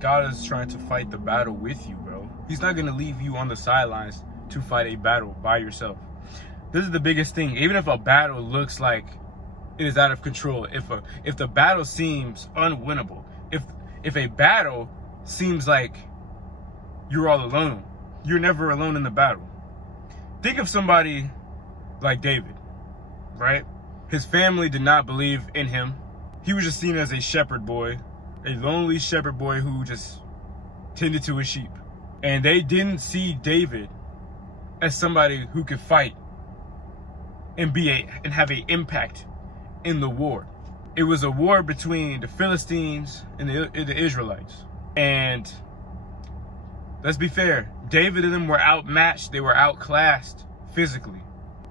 God is trying to fight the battle with you, bro. He's not going to leave you on the sidelines to fight a battle by yourself. This is the biggest thing. Even if a battle looks like it is out of control, if the battle seems unwinnable, if a battle seems like you're all alone, you're never alone in the battle. Think of somebody like David, right? His family did not believe in him. He was just seen as a shepherd boy, a lonely shepherd boy who just tended to his sheep. And they didn't see David as somebody who could fight and have an impact in the war. It was a war between the Philistines and the Israelites. And let's be fair, David and them were outmatched. They were outclassed physically.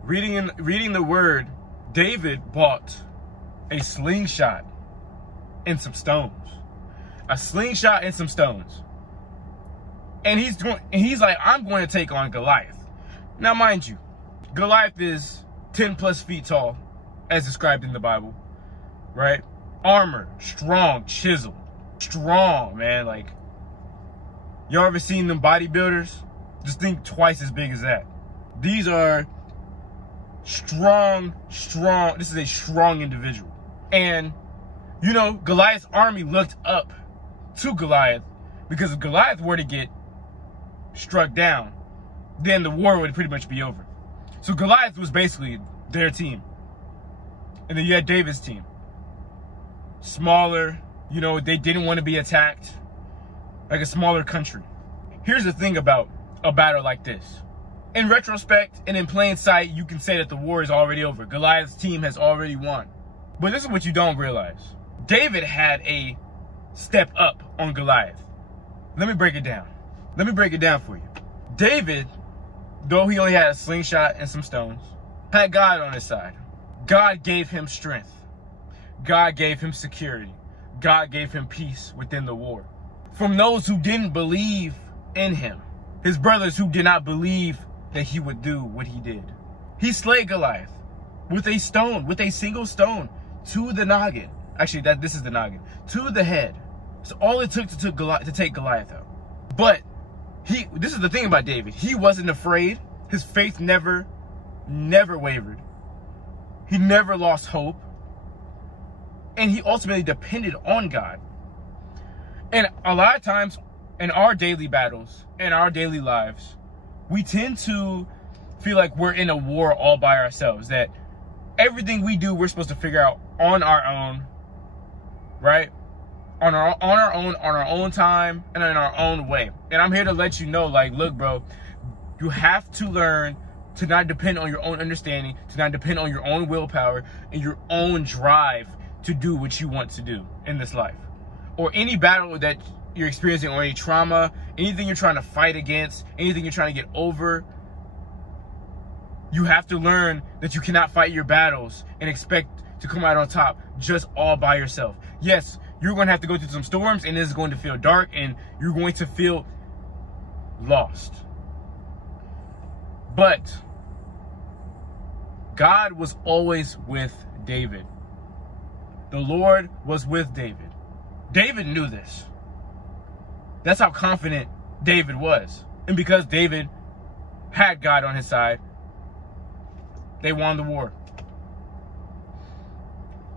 Reading the word, David bought a slingshot and some stones. A slingshot and some stones. And he's like, I'm going to take on Goliath. Now, mind you, Goliath is 10 plus feet tall, as described in the Bible, right? Armor, strong, chiseled, strong, man. Like, y'all ever seen them bodybuilders? Just think twice as big as that. These are strong. This is a strong individual. And, you know, Goliath's army looked up to Goliath, because if Goliath were to get struck down, then the war would pretty much be over. So Goliath was basically their team. And then you had David's team. Smaller, you know, they didn't want to be attacked. Like a smaller country. Here's the thing about a battle like this. In retrospect and in plain sight, you can say that the war is already over. Goliath's team has already won. But this is what you don't realize. David had a step up on Goliath. Let me break it down. Let me break it down for you. David, though he only had a slingshot and some stones, had God on his side. God gave him strength. God gave him security. God gave him peace within the war. From those who didn't believe in him, his brothers who did not believe that he would do what he did. He slayed Goliath with a stone, with a single stone, to the noggin. Actually, this is the noggin. To the head. So all it took to take Goliath out. But this is the thing about David. He wasn't afraid. His faith never wavered. He never lost hope. And he ultimately depended on God. And a lot of times in our daily battles, in our daily lives, we tend to feel like we're in a war all by ourselves. That everything we do, we're supposed to figure out on our own, right? On our own time, and in our own way. And I'm here to let you know, like, look, bro, you have to learn to not depend on your own understanding, to not depend on your own willpower and your own drive to do what you want to do in this life. Or any battle that you're experiencing, or any trauma, anything you're trying to fight against, anything you're trying to get over. You have to learn that you cannot fight your battles and expect to come out on top just all by yourself. Yes, you're going to have to go through some storms, and it's going to feel dark, and you're going to feel lost. But God was always with David. The Lord was with David. David knew this. That's how confident David was. And because David had God on his side, they won the war.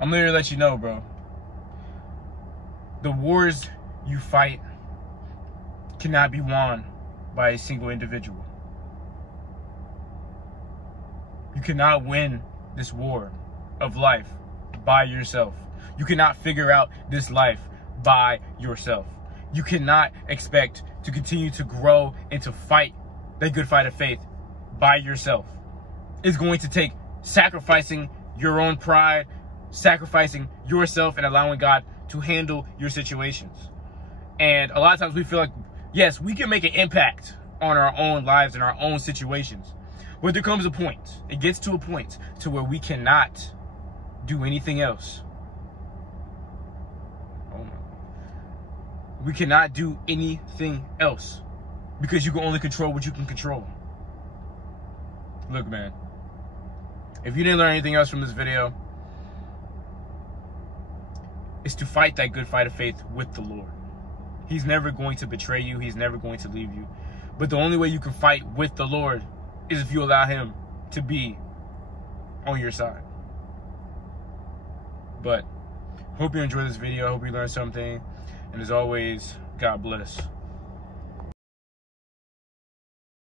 I'm here to let you know, bro. The wars you fight cannot be won by a single individual. You cannot win this war of life by yourself. You cannot figure out this life by yourself. You cannot expect to continue to grow and to fight the good fight of faith by yourself. It's going to take sacrificing your own pride, sacrificing yourself, and allowing God to handle your situations. And a lot of times we feel like, yes, we can make an impact on our own lives and our own situations. But there comes a point, it gets to a point to where we cannot do anything else. We cannot do anything else because you can only control what you can control. Look, man, if you didn't learn anything else from this video, it's to fight that good fight of faith with the Lord. He's never going to betray you. He's never going to leave you. But the only way you can fight with the Lord is if you allow him to be on your side. But hope you enjoyed this video. I hope you learned something. And as always, God bless.